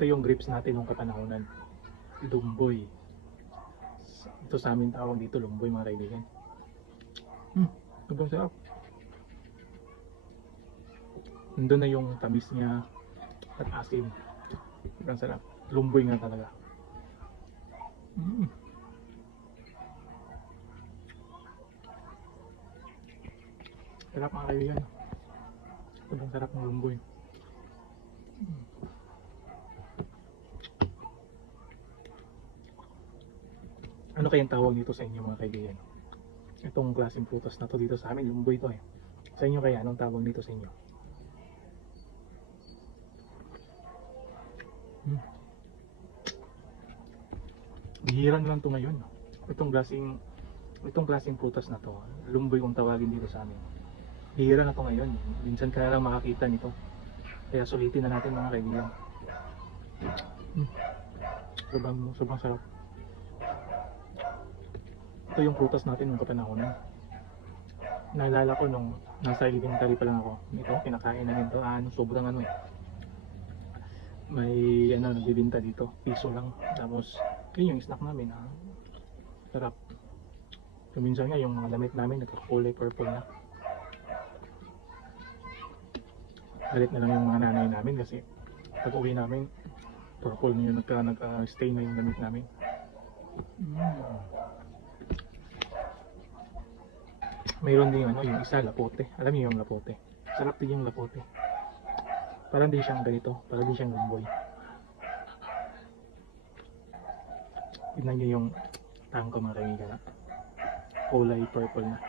Ito yung grapes natin nung kapanahonan. Lumboy. Ito sa amin tawag dito, lumboy mga kaibigan. Sobrang sarap. Nandun na yung tamis niya at asin. Sobrang sarap. Lumboy nga talaga. Sarap mga kaibigan. Sobrang sarap ng lumboy. Ano kayang tawag dito sa inyo mga kaibigan? Itong klaseng prutas na to dito sa amin, lumboy to eh. Sa inyo kaya, anong tawag dito sa inyo? Bihira na lang to ngayon. Itong klaseng prutas na to, lumboy kung tawagin dito sa amin. Bihira na to ngayon. Minsan ka na lang makakita nito. Kaya sulitin na natin mga kaibigan. Sobrang sarap. Ito yung prutas natin nung kapanahonan. Naalala ko nung nasa elementary pa lang ako. Ito, kinakain namin ito. Sobrang eh. May nagbibinta dito. Piso lang. Tapos, yun yung snack namin. Sarap. So, minsan nga yung mga damit namin nagkakulay purple na. Galit na lang yung mga nanay namin kasi pag uwi namin, purple na yung nagka-stay na yung damit namin. Mayroon din yung isa, lapote. Alam niyo yung lapote. Sarap din yung lapote. Parang di siyang ganito, parang di siyang lumboy. Tignan niyo yung tangko mga kaibigan. Kulay purple na.